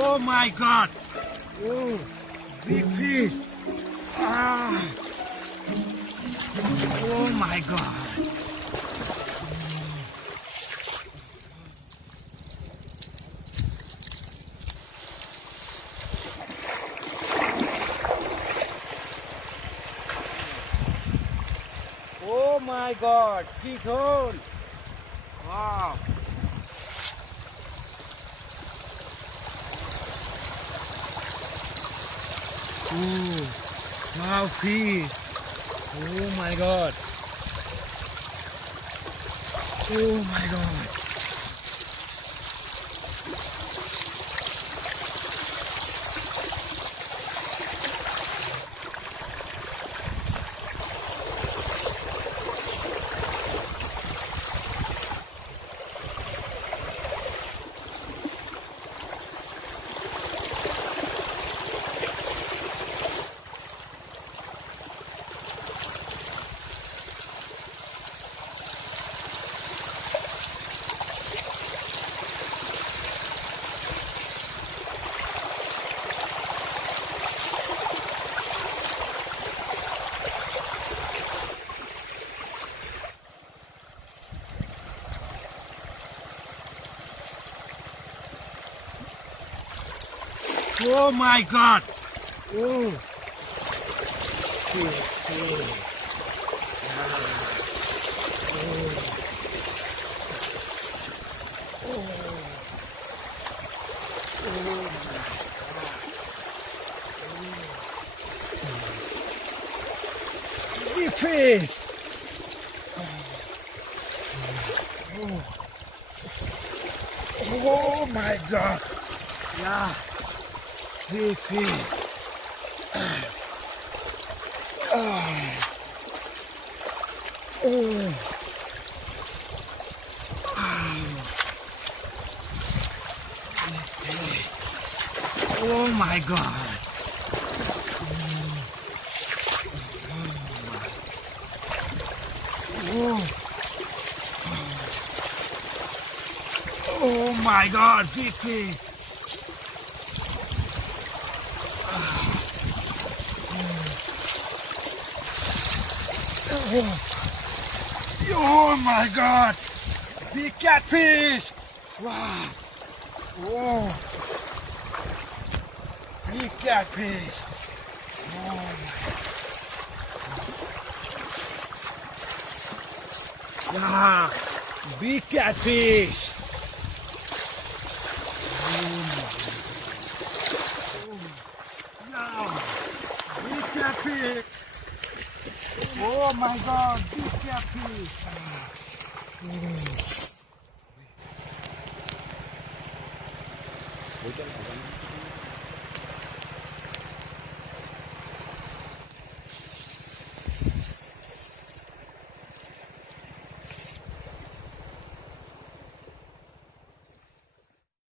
Oh my God! Oh, big fish! Ah! Oh my God! Oh my God! Big hole! Wow! Ooh, wow, fish! Oh my God! Oh my God! Oh my God! Oh! Big fish! Oh my God! Yeah, big fish! Oh! Oh my God! Oh! Oh my God, big fish! Oh my God! Big catfish! Wow! Oh! Big catfish! Oh my! Yeah! Big catfish! Yeah! Big catfish! Oh my God! Big catfish! Bố chân